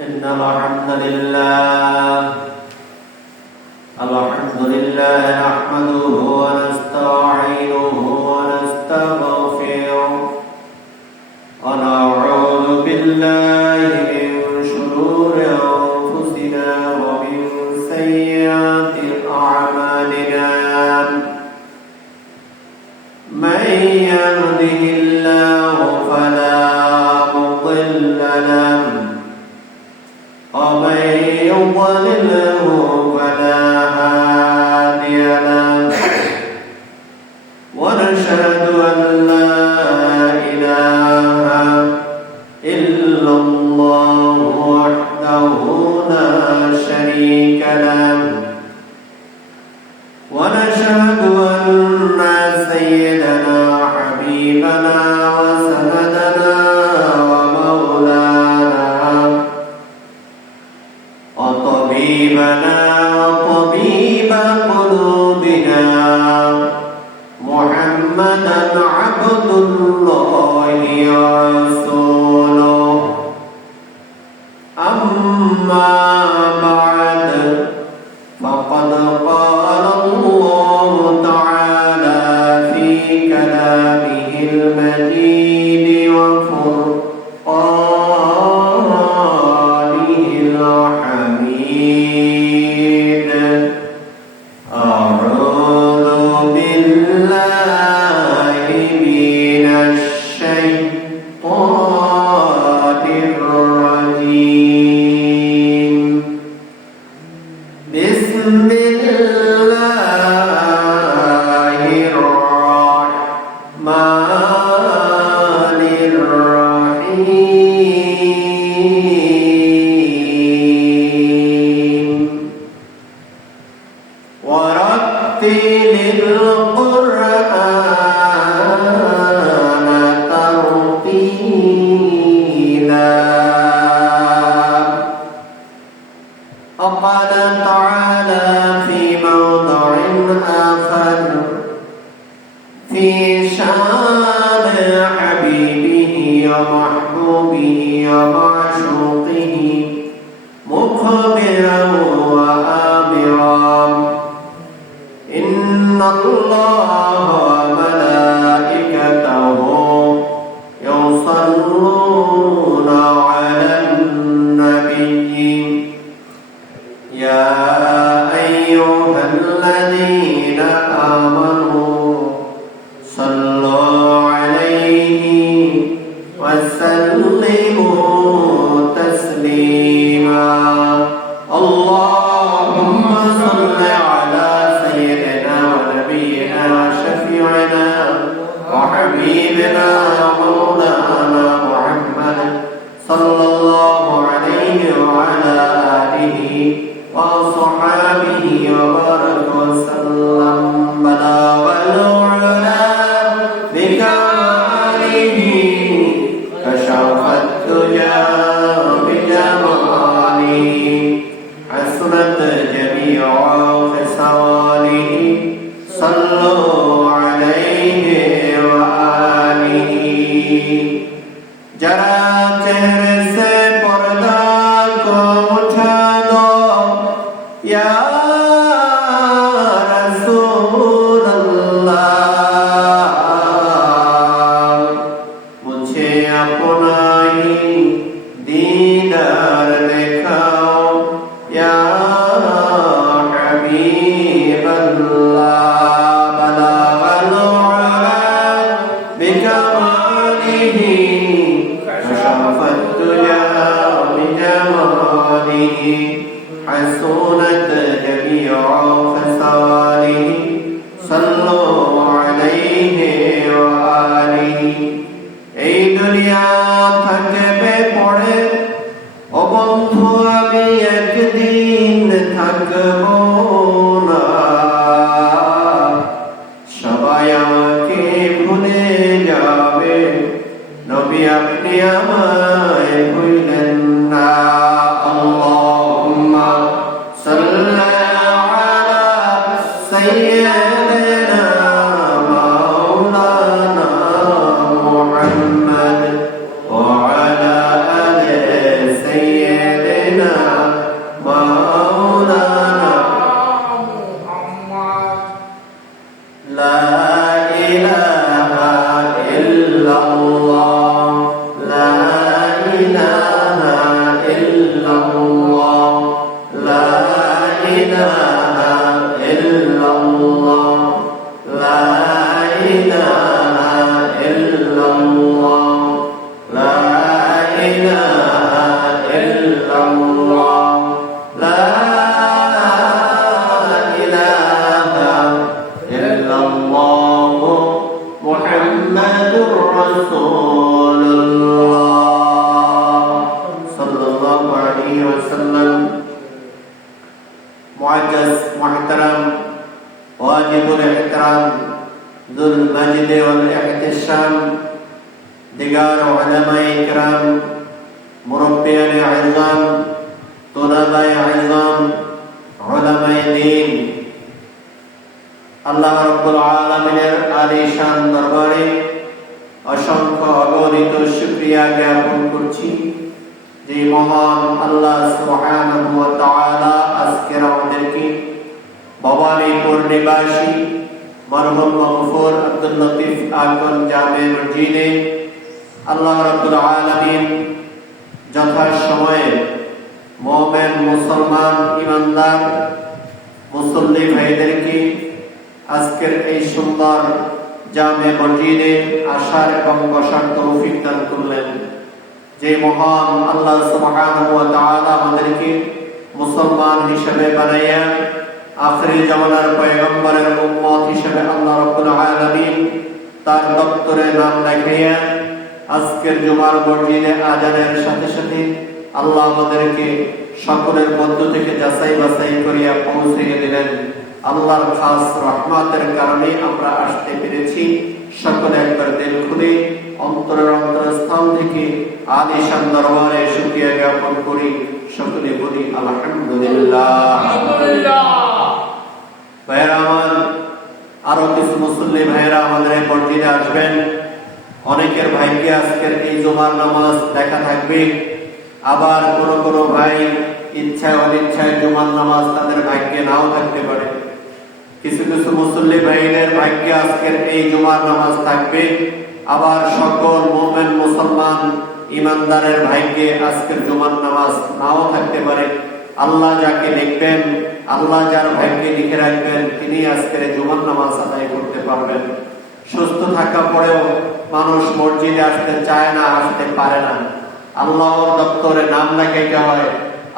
إن الحمد لله نحمده ونستعينه ونستغفره ونعوذ بالله من شرور أنفسنا ومن سيئات أعمالنا من يهده الله فلا مضل له ومن يضلله فلا هادي له ونشهد أن لا إله إلا الله وحده لا شريك له ونشهد أن سيدنا حبيبنا وسندنا وطبيبنا وطبيب قلوبنا محمدا عبد الله ورسوله أما بعد فقد قال الله تعالى في كلامه المجيد وفرقانه الحميد أعوذ بالله من الشيطان الرجيم بسم الله الرحمن الرحيم ورتل القرآن ترتيلا وقال تعالى في موضع آخر في شان حبيبه ومحبوبه ومعشوقه مخبرا وآمرا إن الله وملائكته يصلون على النبي يا أيها الذين آمنوا صلوا عليه وسلموا تسليما اللهم صل على سيدنا ونبينا وشفيعنا وحبيبنا ومولانا محمد صلى الله عليه وعلى آله وصحابه وبارك وسلم بلغ العلا بكماله كشف الدجى بجماله حسنت جميع خصاله صلوا عليه وآله जरा चेहरे से पर्दा को उठा दो या रसूल अल्लाह मुझे अपना ही दीदार दिखाओ या हबीब अल्लाह बलगल उला बिकमालिही كشف الدجى بجماله حسنت جميع خصاله صلوا عليه وآله এই দুনিয়া থাকবে পড়ে ও বন্ধু আমি একদিন থাকব না সবাই আমাকে ভুলে যাবে নবী আপনি আমায় ভুললেন না আল্লাহুম্মা সাল্লি আলা সাইয়্যিদিনা মাওলানা মুহাম্মদ ওয়া আলা المساجد والاحتشام ديار علماء إكرام مربيان عظام طلباء عظام علماء دين আল্লাহ রাব্বুল আলামিনের আলিশান দরবারে অসংখ্য অগণিত শুকরিয়া জ্ঞাপন করছি যে মহান আল্লাহ সুবহানাহু ওয়া তাআলা আজকে আমাদেরকে ভবানীপুর নিবাসী মরহুম মাগফুর আব্দুল লতিফ আকন জামে মসজিদে আল্লাহ রাব্বুল আলামিন যথাসময়ে মুমিন মুসলমান ঈমানদার মুসল্লি ভাইদেরকে আজকের এই সুন্দর জামে মসজিদে আসার এবং বসার তৌফিক দান করলেন। যে মহান আল্লাহ সুবহানাহু ওয়া তাআলা আমাদেরকে মুসলমান হিসেবে বানাইয়া আখিরি জামানার পয়গম্বরের উম্মত হিসেবে আল্লাহ রাব্বুল আলামিন তার দপ্তরে নাম লেখাইয়া আজকের জুমার মসজিদে আজানের সাথে সাথে আল্লাহ আমাদেরকে সকলের মধ্য থেকে যাচাই বাছাই করিয়া পৌঁছে দিলেন। আল্লাহর খাস রহমতের কারণে আমরা আসতে পেরেছি। সকলে একবার দিল খুলে অন্তরের অন্তরস্থল থেকে আলিশান দরবারে শুকরিয়া জ্ঞাপন করি। সকলে বলি আলহামদুলিল্লাহ। ভাইরা আমার, আরো কিছু মুসল্লি ভাইরা আমাদের এই মসজিদে আসবেন। অনেকের ভাইকে আজকের এই জুমার নামাজ দেখা থাকবে, আবার কোন কোন ভাই ইচ্ছায় অনিচ্ছায় জুমার নামাজ তাদের ভাগ্যে নাও থাকতে পারে। কিছু কিছু মুসল্লি ভাইদের ভাগ্যে আজকের এই জুমার নামাজ থাকবে, আবার সকল মুমিন মুসলমান ঈমানদারের ভাগ্যে আজকের জুমার নামাজ নাও থাকতে পারে। আল্লাহ যাকে লিখবেন, আল্লাহ যার ভাগ্যে লিখে রাখবেন, তিনি আজকের জুমার নামাজ আদায় করতে পারবেন। সুস্থ থাকা পরেও মানুষ মসজিদে আসতে চায় না, আসতে পারে না। আল্লাহর দপ্তরে নাম লেখাইতে হয়,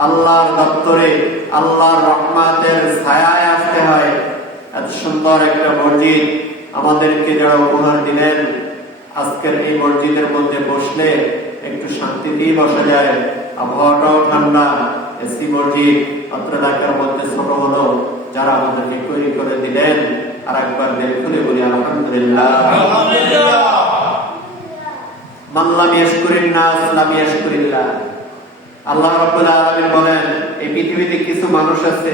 আল্লাহর দপ্তরে আল্লাহর রহমতের ছায়ায় আসতে হয়। এত সুন্দর একটা মসজিদ আমাদেরকে যারা উপহার দিলেন, আজকের এই মসজিদের মধ্যে বসলে একটু শান্তি দিয়ে বসা যায়, আবহাওয়াটাও ঠান্ডা, এসি মসজিদ অত্র এলাকার মধ্যে ছোট হলো, যারা আমাদেরকে তৈরি করে দিলেন, আর একবার দিল খুলে বলি আলহামদুলিল্লাহ। মান লাম ইয়াশকুরিন নাস লাম ইয়াশকুরিল্লাহ। আল্লাহ রাব্বুল আলামিন বলেন, এই পৃথিবীতে কিছু মানুষ আছে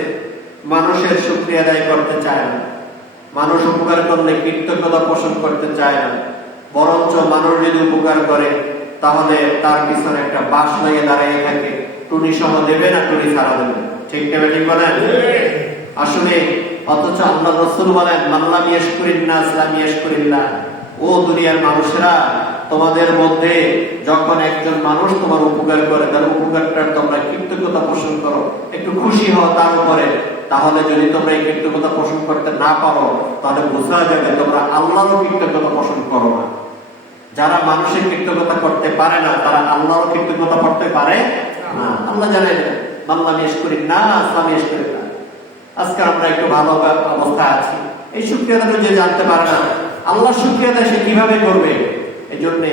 মানুষের শুকরিয়া আদায় করতে চায় না, মানুষ উপকার করলে কৃতজ্ঞতা পোষণ করতে চায় না, বরঞ্চ মানুষ যদি উপকার করে তাহলে তার পিছনে একটা বাঁশ লাগিয়ে দাঁড়িয়ে থাকে, টুনি সহ দেবে না টুনি ছাড়া দেবে। ঠিক না ঠিক বলেন? আসলে অথচ আল্লাহ রাসূল বলেন, মান লাম ইয়াশকুরিন নাস লাম ইয়াশকুরিল্লাহ। ও দুনিয়ার মানুষেরা, তোমাদের মধ্যে যখন একজন মানুষ তোমার উপকার করে, তার উপকারটার তোমরা কৃতজ্ঞতা পোষণ করো, একটু খুশি হও তার উপরে, তাহলে যদি তোমরা এই কৃতজ্ঞতা পোষণ করতে না পারো, তাহলে বোঝা যাবে তোমরা আল্লাহরও কৃতজ্ঞতা পোষণ করো না। যারা মানুষের কৃতজ্ঞতা করতে পারে না, তারা আল্লাহর কৃতজ্ঞতা করতে পারে না। আল্লাহ জানেন বাংলা মেশ করি না, আসলাম মেশ করি না। আজকে আমরা একটু ভালো অবস্থা আছি, এই শুকরিয়াটা যে জানতে পারে না আল্লাহ শুকরিয়াটা সে কিভাবে করবে। এই জন্যে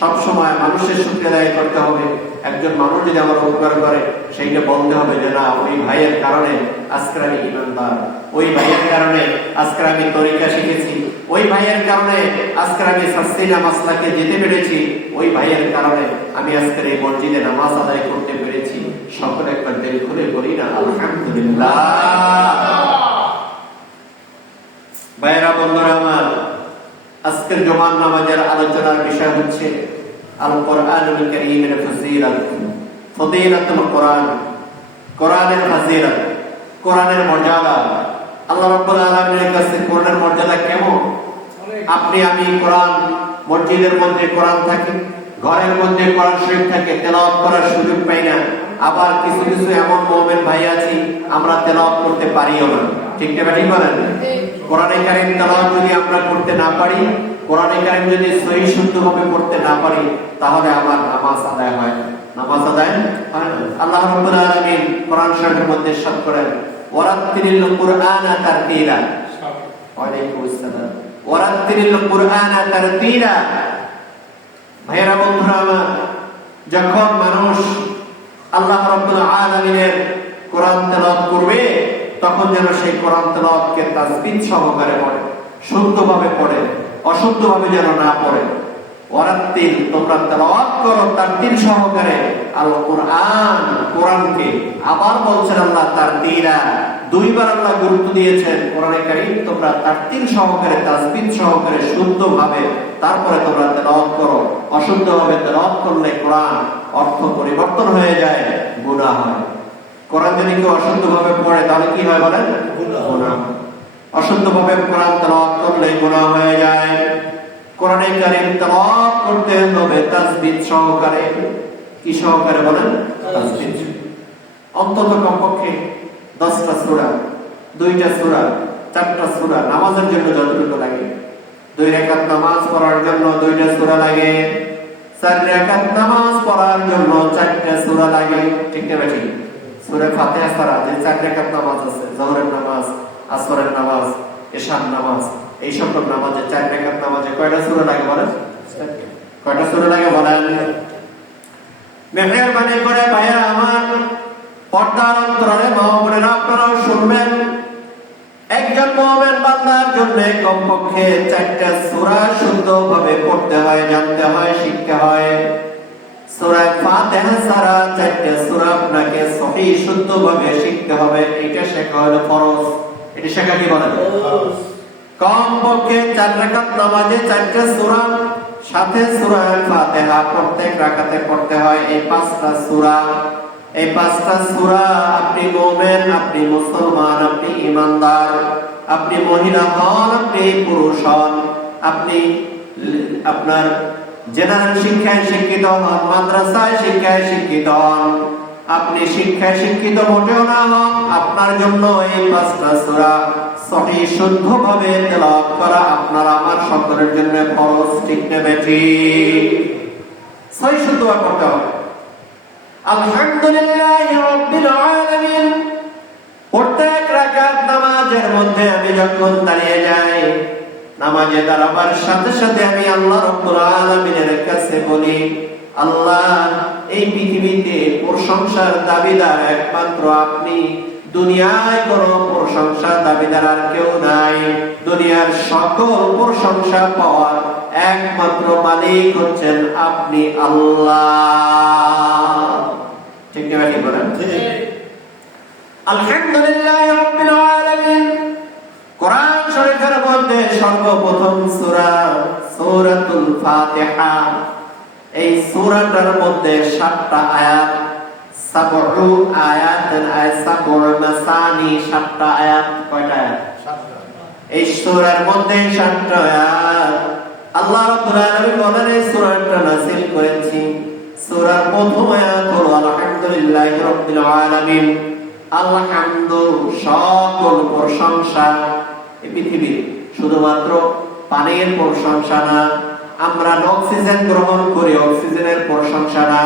সবসময় মানুষের শুকরিয়া আদায় করতে হবে। একজন মানুষ যদি আমার উপকার করে, সেইটা বলতে হবে যে না, ওই ভাইয়ের কারণে আজকে আমি ঈমানদার, ওই ভাইয়ের কারণে আজকে আমি তরিকা শিখেছি, ওই ভাইয়ের কারণে আজকে আমি সাসসিনা মাসলাকে যেতে পেরেছি, ওই ভাইয়ের কারণে আমি আজকে এই মসজিদে নামাজ আদায় করতে পেরেছি। সকলে একবার দিল খুলে বলি না আলহামদুলিল্লাহ। ভাইয়েরা, বন্ধুরা আমার, আজকের জুমার নামাজের আলোচনার বিষয় হচ্ছে আল কোরআনুল কারীমের ফজিলত, ফজিলাতুল কোরআন, কোরআনের ফজিলত, কোরআনের মর্যাদা। আল্লাহ রাব্বুল আলামিনের কাছে কোরআনের মর্যাদা কেমন? আপনি আমি কোরআন, মসজিদের মধ্যে কোরআন থাকে, ঘরের মধ্যে কোরআন শরীফ থাকে, তেলাওয়াত করার সুযোগ পাই না। আবার কিছু কিছু এমন মুমিন ভাই আছি আমরা তেলাওয়াত করতে পারিও না। ঠিক না ঠিক বলেন? কোরআনে কারীম তেলাওয়াত যদি আমরা করতে না পারি, কোরআনে কারীম যদি সহি শুদ্ধভাবে পড়তে না পারি, তাহলে আমার নামাজ আদায় হয় না। নামাজ আদায় হয় না। আল্লাহ রাব্বুল আলামিন কোরআন শরীফের মধ্যে ইরশাদ করেন, ওয়ারাত্তিলিল কুরআনা তারতিলা। ওয়ালাইকুম আসসালাম। ওয়ারাত্তিলিল কুরআনা তারতিলা। ভাইরা, বন্ধুরা আমার, যখন মানুষ আল্লাহ রাব্বুল আলামিনের কোরআন তেলাওয়াত করবে, তখন যেন সেই কোরআন তেলাওয়াতকে তাসবিহ সহকারে পড়ে, শুদ্ধভাবে পড়ে, অশুদ্ধভাবে যেন না পড়ে। ওয়ারাত্তিল, তোমরা তেলাওয়াত করো তারতিল সহকারে আল কোরআন, কোরআনকে। আবার বলছেন আল্লাহ তারতিলা, দুইবার আল্লাহ গুরুত্ব দিয়েছেন কোরআনে কারীম তোমরা তারতিল সহকারে, তাসবিহ সহকারে শুদ্ধভাবে তারপরে তোমরা তেলাওয়াত করো। অশুদ্ধভাবে তেলাওয়াত করলে কোরআন অর্থ পরিবর্তন হয়ে যায়, গুনাহ হয়। কোরআন যদি কেউ অশুদ্ধভাবে পড়ে তাহলে কি হয় বলেন? গুনাহ। অশুদ্ধভাবে কোরআন তেলাওয়াত করলে গুনাহ হয়ে যায়। কোরআনে কারীম তেলাওয়াত করতে হবে তাসবিহ সহকারে। কি সহকারে বলেন? তাসবিহ। অন্তত কমপক্ষে 10টা সূরা, 2টা সূরা, 4টা সূরা নামাজের জন্য যতটুকু লাগে। 2 রাকাত নামাজ পড়ার জন্য 2টা সূরা লাগে, 4 রাকাত নামাজ পড়ার জন্য 4টা সূরা লাগে। ঠিক না ঠিক? সূরা ফাতিহা ছাড়া যে 4 রাকাত নামাজ আছে, যোহরের নামাজ, আসরের নামাজ, এশার নামাজ, এই সব নামাজে 4 রাকাত নামাজে কয়টা সূরা লাগে বলেন? কয়টা সূরা লাগে বলেন? মেহেরবানি করে ভাইরা আমার, পর্দার অন্তরালে মা বোনেরা আপনারাও শুনবেন। একজন মুমিন বান্দার জন্য কমপক্ষে 4টা সূরা শুদ্ধভাবে পড়তে হয়, জানতে হয়, শিখতে হয়। সূরা ফাতিহা ছাড়া 4টা সূরা আপনাকে সহিহ শুদ্ধভাবে শিখতে হবে। এটা শেখা হলো ফরজ। এটা শেখা কি বলেন? কমপক্ষে 4 রাকাত নামাজে 4টা সূরা, সাথে সূরা ফাতিহা প্রত্যেক রাকাতে পড়তে হয়। এই 5টা সূরা, এই 5টা সূরা আপনি মুমিন, আপনি মুসলমান, আপনি ঈমানদার, আপনি মহিলা হন, আপনি পুরুষ হন, আপনি আপনার জেনারেল শিক্ষায় শিক্ষিত হন, মাদ্রাসায় শিক্ষায় শিক্ষিত হন, আপনি শিক্ষায় শিক্ষিত মোটেও না হন, আপনার জন্য এই 5টা সূরা সহিহ শুদ্ধভাবে তেলাওয়াত করা আপনার আমার সকলের জন্য ফরজ। ঠিক না বেঠিক? সহিহ শুদ্ধভাবে পড়তে হবে। আলহামদুলিল্লাহি রাব্বিল আলামিন। প্রত্যেক রাকাত নামাজের মধ্যে আমি যখন দাঁড়িয়ে যাই, নামাজে দাঁড়াবার সাথে সাথে আমি আল্লাহ রাব্বুল আলামিনের কাছে বলি, আল্লাহ, এই পৃথিবীতে প্রশংসার দাবিদার একমাত্র আপনি। দুনিয়ায় কোনো প্রশংসার দাবিদার আর কেউ নাই। দুনিয়ার সকল প্রশংসা পাওয়ার একমাত্র মালিক হচ্ছেন আপনি আল্লাহ। ঠিক না ঠিক বলেন? আলহামদুলিল্লাহি রাব্বিল আলামিন। কোরআন শরীফের মধ্যে সর্বপ্রথম সূরা সূরাতুল ফাতিহা। এই সূরাটার মধ্যে 7টা আয়াত, 7 আয়াতের আয়াত 7 মাসানি, 7টা আয়াত। কয়টা আয়াত? 7টা। এই সূরার মধ্যে 7টা আয়াত। আল্লাহ রাব্বুল আলামিন বলেন এই সূরাটা নাযিল করেছি। সূরার প্রথম আয়াত হলো আলহামদুলিল্লাহি রাব্বিল আলামিন। আলহামদু, সকল প্রশংসা। এই পৃথিবী শুধুমাত্র পানির প্রশংসা না, আমরা অক্সিজেন গ্রহণ করি, অক্সিজেনের প্রশংসা না,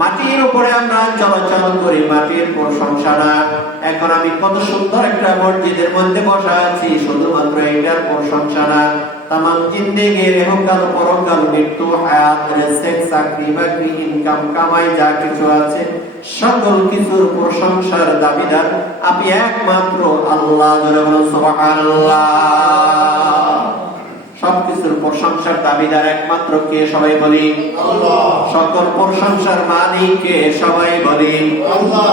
মাটির উপরে আমরা চলাচল করি, মাটির প্রশংসা না, এখন আমি কত সুন্দর একটা মসজিদের মধ্যে বসা আছি, শুধুমাত্র এটার প্রশংসা না, তামাম জিন্দেগি, ইহকাল পরকাল, মৃত্যু, হায়াত, রিজিক, চাকরি বাকরি, ইনকাম কামাই যা কিছু আছে সকল কিছুর প্রশংসার দাবিদার আপনি একমাত্র আল্লাহ। সুবহানাল্লাহ। সবকিছুর প্রশংসার দাবিদার একমাত্র কে? সবাই বলি আল্লাহ। সকল প্রশংসার মালিক কে? সবাই বলি আল্লাহ।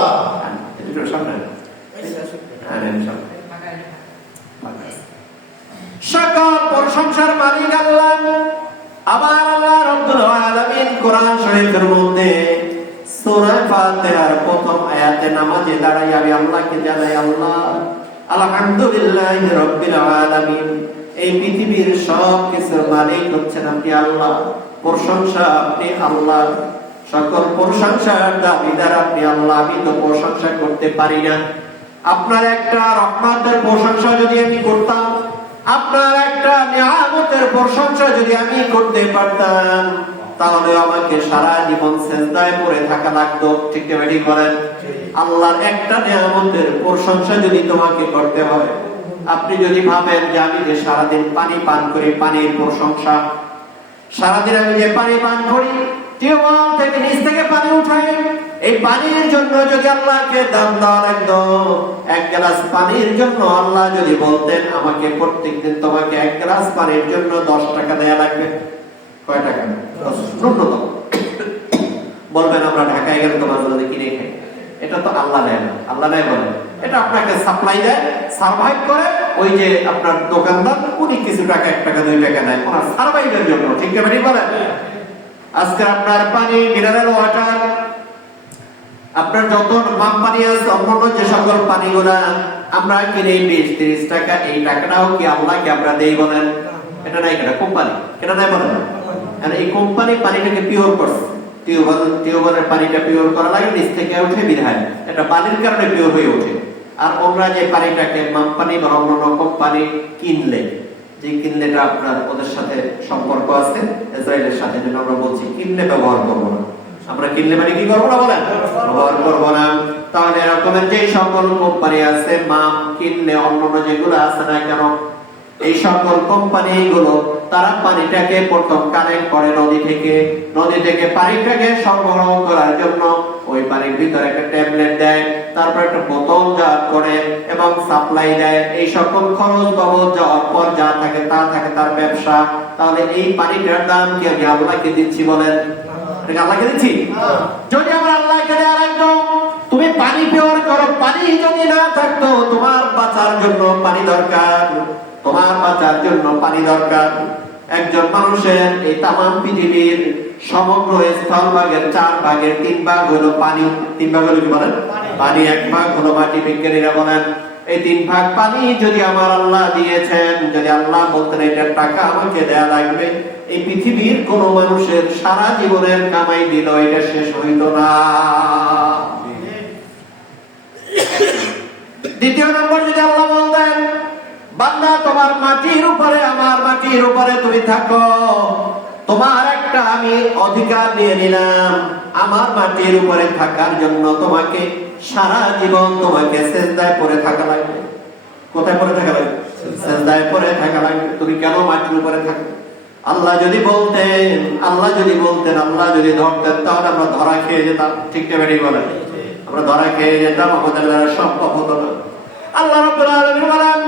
সকল প্রশংসার মালিক আল্লাহ। আবার আল্লাহ রাব্বুল আলামিন কোরআন শরীফের মধ্যে সূরা ফাতিহার প্রথম আয়াতে নামাজে দাঁড়াই আমি আল্লাহকে জানাই, আল্লাহ আলহামদুলিল্লাহি রাব্বিল আলামিন। এই পৃথিবীর সব কিছুর মালিক হচ্ছেন আপনি আল্লাহ, প্রশংসা আপনি আল্লাহ, সকল প্রশংসার দাবিদার আপনি আল্লাহ। আমি তো প্রশংসা করতে পারি না। আপনার একটা রহমতের প্রশংসা যদি আমি করতাম, আপনার একটা নিয়ামতের প্রশংসা যদি আমি করতে পারতাম, তাহলে আমাকে সারা জীবন সিজদায় পড়ে থাকা লাগতো। ঠিক না ঠিক বলেন? আল্লাহর একটা নিয়ামতের প্রশংসা যদি তোমাকে করতে হয়, আপনি যদি ভাবেন যে আমি যে সারাদিন পানি পান করি, পানির প্রশংসা, সারাদিন আমি যে পানি পান করি, টিউবওয়েল থেকে নিচ থেকে পানি উঠাই, এই পানির জন্য যদি আল্লাহকে দাম দেওয়া লাগতো, এক গ্লাস পানির জন্য আল্লাহ যদি বলতেন আমাকে প্রত্যেকদিন তোমাকে এক গ্লাস পানির জন্য 10 টাকা দেয়া লাগবে, কয় টাকা? ন্যূনতম। বলবেন আমরা ঢাকায় গেলে তোমার জন্য কিনে খাই, এটা তো আল্লাহ দেয় না। আল্লাহ দেয় বলে এটা আপনাকে সাপ্লাই দেয়, সার্ভাইভ করে। ওই যে আপনার দোকানদার উনি কিছু টাকা, 1 টাকা 2 টাকা দেয় ওনার সার্ভাইভের জন্য, ঠিক না বলেন? আজকে আপনার পানি, মিনারেল ওয়াটার, আপনার যত মাপ পানি আছে, অন্যান্য যে সকল পানিগুলা আমরা কিনে 20-30 টাকা, এই টাকাটাও কি আল্লাহকে আমরা দেই বলেন? এটা নাই, এটা কোম্পানি, এটা নাই বলেন। আর এই কোম্পানি পানিটাকে পিওর করছে, টিউবওয়েলের পানিটা পিওর করা লাগে, নিচ থেকে উঠে বিধায় এটা পানির কারণে পিওর হয়ে ওঠে। আর ওরা যে পানিটাকে মাপ পানি বা অন্যান্য কোম্পানি কিনলে, যে কিনলেটা আপনার ওদের সাথে সম্পর্ক আছে ইসরায়েলের সাথে, যেন আমরা বলছি কিনলে ব্যবহার করবো না। আমরা কিনলে মানে কি করবো না বলেন? ব্যবহার করবো না। তাহলে এরকমের যে সকল কোম্পানি আছে, মাপ কিনলে অন্যান্য যেগুলো আছে না কেন, এই সকল কোম্পানি গুলো তারা পানিটাকে প্রথম কানেক্ট করে নদী থেকে পানিটাকে সরবরাহ করার জন্য ওই পানির ভিতরে একটা ট্যাবলেট দেয়, তারপর একটা বোতল জাত করে এবং সাপ্লাই দেয়। এই সকল খরচ বাবদ যাওয়ার পর যা থাকে তা থাকে তার ব্যবসা। তাহলে এই পানিটার দাম কি আমি আল্লাহকে দিচ্ছি বলেন? আল্লাহকে দিচ্ছি? যদি আমরা আল্লাহকে দেওয়া রাখতো, তুমি পানি পিওর করো, পানি যদি না থাকতো, তোমার বাঁচার জন্য পানি দরকার, তোমার বাঁচার জন্য পানি দরকার। একজন মানুষের এই তামাম পৃথিবীর সমগ্র স্থলভাগের 4 ভাগের 3 ভাগ হলো পানি। 3 ভাগ হলো কি বলেন? পানি। 1 ভাগ হলো মাটি। বিজ্ঞানীরা বলেন এই 3 ভাগ পানি যদি আমার আল্লাহ দিয়েছেন, যদি আল্লাহ বলতেন এটার টাকা আমাকে দেয়া লাগবে, এই পৃথিবীর কোন মানুষের সারা জীবনের কামাই দিল এটা শেষ হইতো না। দ্বিতীয় নম্বর, যদি আল্লাহ বলতেন বান্দা তোমার মাটির উপরে, আমার মাটির উপরে তুমি থাকো, তোমার একটা আমি অধিকার নিয়ে নিলাম, আমার মাটির উপরে থাকার জন্য তোমাকে সারা জীবন তোমাকে সিজদায় পড়ে থাকা লাগবে। কোথায় পড়ে থাকা লাগবে? সিজদায় পড়ে থাকা লাগবে। তুমি কেন মাটির উপরে থাকো? আল্লাহ যদি বলতেন, আল্লাহ যদি ধরতেন, তাহলে আমরা ধরা খেয়ে যেতাম, ঠিক না বেরিয়ে বলেন? আমরা ধরা খেয়ে যেতাম, আমাদের দ্বারা সম্ভব হতো না। আল্লাহ রাব্বুল আলামিন বলেন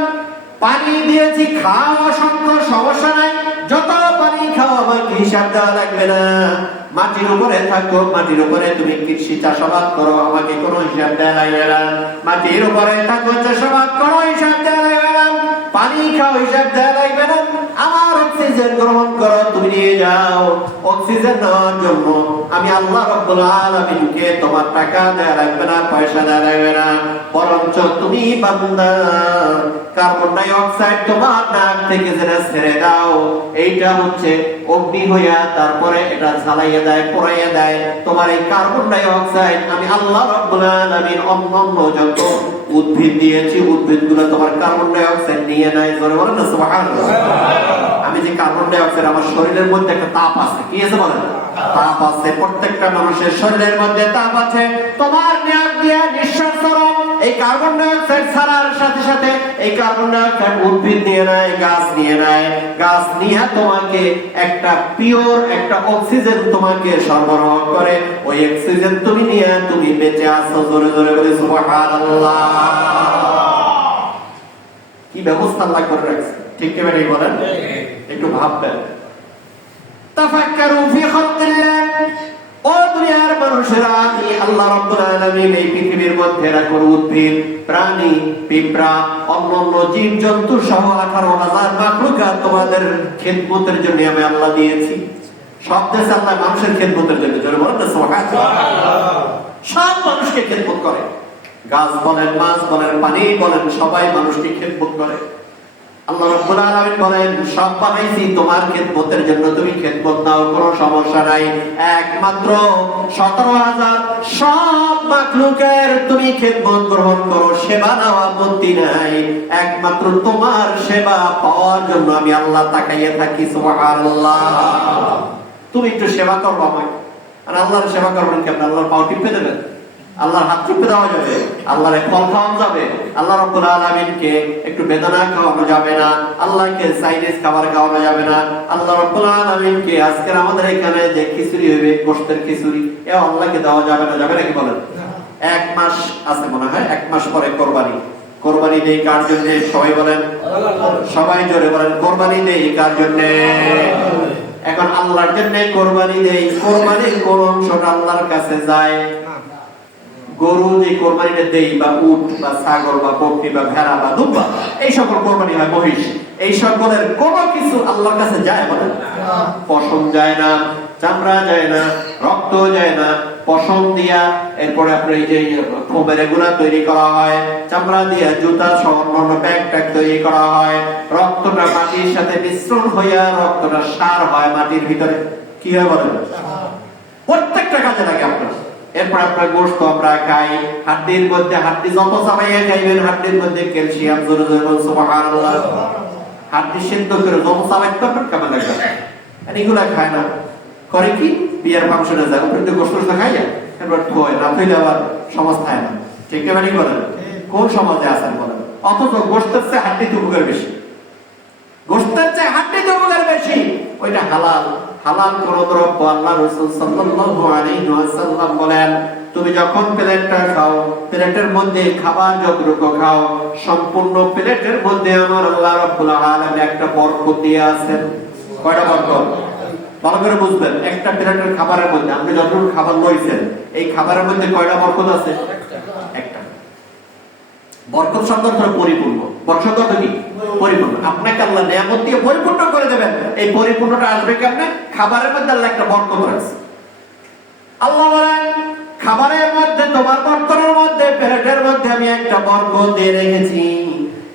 পানি দিয়েছি, খাও, অসংখ্য, সমস্যা নাই, যত পানি খাও আমাকে হিসাব দেওয়া লাগবে না। মাটির উপরে থাকো, মাটির উপরে তুমি কৃষি চাষাবাদ করো, আমাকে কোনো হিসাব দেওয়া লাগবে না। মাটির উপরে থাকো, চাষাবাদ করো, হিসাব দেওয়া লাগবে না। পানি খাও, হিসাব দেওয়া লাগবে না। আমার অক্সিজেন গ্রহণ করো, তুমি নিয়ে যাও। অক্সিজেন নেওয়ার জন্য আমি আল্লাহ রাব্বুল আলামিনকে তোমার টাকা দেওয়া লাগবে না, পয়সা দেওয়া লাগবে না, বরঞ্চ তুমি বান্দা কার্বন ডাই অক্সাইড তোমার নাক থেকে যেটা ছেড়ে দাও, এইটা হচ্ছে অগ্নি হইয়া তারপরে এটা জ্বালাইয়া দেয়, পোড়াইয়া দেয়। তোমার এই কার্বন ডাই অক্সাইড আমি আল্লাহ রাব্বুল আলামিন অন্যান্য যত উদ্ভিদ দিয়েছি, উদ্ভিদগুলো তোমার কার্বন ডাই অক্সাইড নিয়ে নেয়। জোরে বলেন না সুবহানাল্লাহ। আমি যে কার্বন ডাই অক্সাইড, আমার শরীরের মধ্যে একটা তাপ আছে, কি আছে বলেন? তাপ আছে। প্রত্যেকটা মানুষের শরীরের মধ্যে তাপ আছে। তোমার নাক দিয়ে নিঃশ্বাস ছাড়ো, এই কার্বন ডাই অক্সাইড ছাড়ার সাথে সাথে এই কার্বন ডাই অক্সাইড উদ্ভিদ নিয়ে নেয়, গাছ নিয়ে নেয়। গাছ নিয়ে তোমাকে একটা পিওর একটা অক্সিজেন তোমাকে সরবরাহ করে। ওই অক্সিজেন তুমি নিয়ে তুমি বেঁচে আছো। জোরে জোরে বলে সুবহানাল্লাহ। কি ব্যবস্থা আল্লাহ করে রাখছে, ঠিক কি বেরিয়ে বলেন? একটু ভাববেন। তাফাক্কারু ফি খালকিল্লাহ। ও দুনিয়ার মানুষেরা, আমি আল্লাহ রাব্বুল আলামিন এই পৃথিবীর মধ্যে রাখো উদ্ভিদ, প্রাণী, পিঁপড়া, অন্যান্য জীবজন্তু সহ 18,000 মাখলুকাত তোমাদের খেদমতের জন্য আমি আল্লাহ দিয়েছি। সব দেশে আল্লাহ মানুষের খেদমতের জন্য, যারা বলেন না সুবহানাল্লাহ, সব মানুষকে খেদমত করে। গাছ বলেন, মাছ বলেন, পানি বলেন, সবাই মানুষকে খেদমত করে। আল্লাহ রাব্বুল আলামিন বলেন সব বানাইছি তোমার খেদমতের জন্য, তুমি খেদমত নাও, কোনো সমস্যা নাই। একমাত্র 17,000 সব মাখলুকের তুমি খেদমত গ্রহণ করো, সেবা নাও, আপত্তি নাই। একমাত্র তোমার সেবা পাওয়ার জন্য আমি আল্লাহ তাকাইয়া থাকি। সুবহানাল্লাহ। তুমি একটু সেবা করবো আমাকে, আর আল্লাহর সেবা করবেন কেমন? আল্লাহর পাও টিপে দেবেন? আল্লাহর হাত টিপে দেওয়া যাবে, আল্লাহর ফল খাওয়ানো যাবে, আল্লাহ রাব্বুল আলামিনকে একটু বেদনা খাওয়ানো যাবে না, আল্লাহকে চাইনিজ খাবার খাওয়ানো যাবে না, আল্লাহ রাব্বুল আলামিনকে আজকের আমাদের এখানে যে খিচুড়ি হবে, গোশতের খিচুড়ি, এ আল্লাহকে দেওয়া যাবে না, যাবে নাকি বলেন? 1 মাস আছে মনে হয়, 1 মাস পরে কোরবানি। কোরবানি দেই কার জন্য? সবাই বলেন, সবাই জোরে বলেন, কোরবানি দেই কার জন্য? এখন আল্লাহর জন্য কোরবানি দেই। কোরবানির কোন অংশটা আল্লাহর কাছে যায়? গরু যে কোরবানিটা দেই, বা উট বা ছাগল বা বকরি বা ভেড়া বা দুম্বা, এই সকল কোরবানি হয়, মহিষ, এই সকলের কোন কিছু আল্লাহর কাছে যায় বলেন? পশম যায় না, চামড়া যায় না, রক্ত যায় না। পশম দিয়া এরপরে আপনার এই যে ফোমের এগুলা তৈরি করা হয়, চামড়া দিয়া জুতা সহ অন্যান্য ব্যাগ ট্যাগ তৈরি করা হয়, রক্তটা মাটির সাথে মিশ্রণ হইয়া রক্তটা সার হয় মাটির ভিতরে। কি হয় বলেন? প্রত্যেকটা কাজে লাগে আপনার। এরপর আপনার গোশত আমরা খাই, হাড্ডির মধ্যে হাড্ডি যত চাবাইয়া খাইবেন, হাড্ডির মধ্যে ক্যালসিয়াম, জোরে জোরে বলুন সুবহানাল্লাহ। হাড্ডি সিদ্ধ করে যত চাবাইতে পারবেন কেমন লাগবে? এগুলা খায় না, করে কি? বিয়ার ফাংশনে যায়, উপরে গোশত খাইয়া এরপর থয় না, থইলে আবার সমাজ খায় না। ঠিক না মানে বলেন? কোন সমাজে আছেন বলেন? অথচ গোশতের চেয়ে হাড্ডিতে উপকার বেশি, গোশতের চেয়ে হাড্ডিতে উপকার বেশি। ওইটা হালাল, হালাল কোন দ্রব্য। আল্লাহ রাসূল সাল্লাল্লাহু আলাইহি ওয়াসাল্লাম বলেন, তুমি যখন প্লেটটা খাও, প্লেটের মধ্যে খাবার যতটুকু খাও, সম্পূর্ণ প্লেটের মধ্যে আমার আল্লাহ রাব্বুল আলামিন একটা বরকত দিয়ে আছেন। কয়টা বরকত? ভালো করে বুঝবেন। একটা প্লেটের খাবারের মধ্যে আপনি যতটুকু খাবার লইছেন, এই খাবারের মধ্যে কয়টা বরকত আছে? একটা। বরকত শব্দ হলো পরিপূর্ণ। বরকত শব্দ কি? পরিপূর্ণ। আপনাকে আল্লাহ নিয়ামত দিয়ে পরিপূর্ণ করে দেবেন। এই পরিপূর্ণটা আসবে কেমনে? খাবারের মধ্যে আল্লাহ একটা বরকত রাখছে। আল্লাহ বলেন, খাবারের মধ্যে, তোমার বর্তনের মধ্যে, প্লেটের মধ্যে আমি একটা বরকত দিয়ে রেখেছি।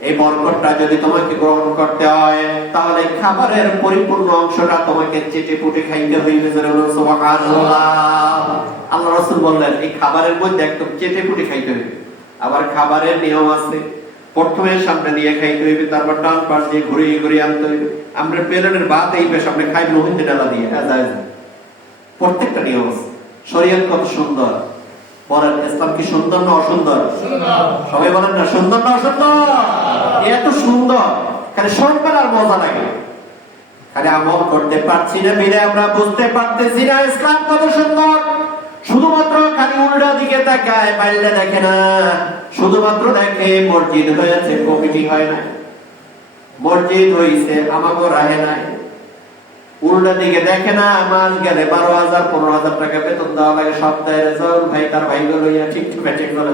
এই বরকতটা যদি তোমাকে গ্রহণ করতে হয়, তাহলে খাবারের পরিপূর্ণ অংশটা তোমাকে চেটে পুটে খাইতে হইবে। সুবহানাল্লাহ। আল্লাহ রাসূল বললেন, এই খাবারের মধ্যে একদম চেটে পুটে খাইতে হইবে। আবার খাবারের নিয়ম আছে, প্রথমে সামনে দিয়ে খাইতে হইবে, তারপর ডান পাশ দিয়ে ঘুরিয়ে ঘুরিয়ে আনতে হইবে। আমরা প্লেটের ভাত এই পেশ আপনি খাইবেন ওহিতে ডালা দিয়ে, প্রত্যেকটা নিয়ম আছে। শরীয়ত কত সুন্দর বলেন! ইসলাম কি সুন্দর না অসুন্দর? সবাই বলেন না, সুন্দর না অসুন্দর? এত সুন্দর, খালি শুনবেন আর মজা লাগে। খালি আমল করতে পারছি না বিলে আমরা বুঝতে পারতেছি না ইসলাম কত সুন্দর। শুধুমাত্র খালি উল্টা দিকে তাকায়, বাইরে দেখে না। শুধুমাত্র দেখে মসজিদ হয়েছে, কমিটি হয় না। মসজিদ হইছে, আমাকে রাহে নাই। উল্টা দিকে দেখে না, মাস গেলে 12,000 15,000 টাকা বেতন দেওয়া লাগে সপ্তাহে। রেজাউল ভাই তার ভাইগুলো লইয়া ঠিক ঠিক বলে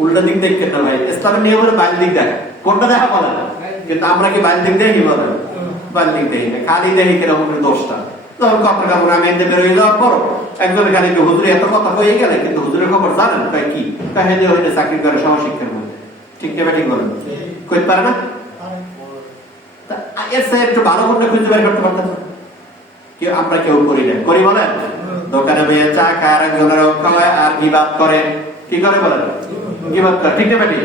উল্টা দিক দেখে না ভাই। ইসলামের নিয়ম হলো বাইরের দিক দেখা। কোনটা দেখা বলে না, কিন্তু আমরা কি বাইরের দিক দেখি? বলে বাইরের দিক দেখি না, খালি দেখি কিরকম দোষটা। তখন কথা কাপড় আমি এনতে বেরোয় যাওয়ার পর একজন খালি হুজুরে এত কথা হয়ে গেলে, কিন্তু হুজুরের খবর জানেন তাই কি? কাহিনী হইলে চাকরি করে সহশিক্ষার মধ্যে। ঠিক না ঠিক বলেন? কইতে পারে না? এর সে একটু ভালো মনে খুঁজে বের করতে পারতেন না। আমরা কেউ করি না, করি বলেন? দোকানে বইয়ে চা খায়, আর একজনের খাওয়ায় আর গিবাদ করে। কি করে বলেন? গিবাদ করে। ঠিক না ঠিক?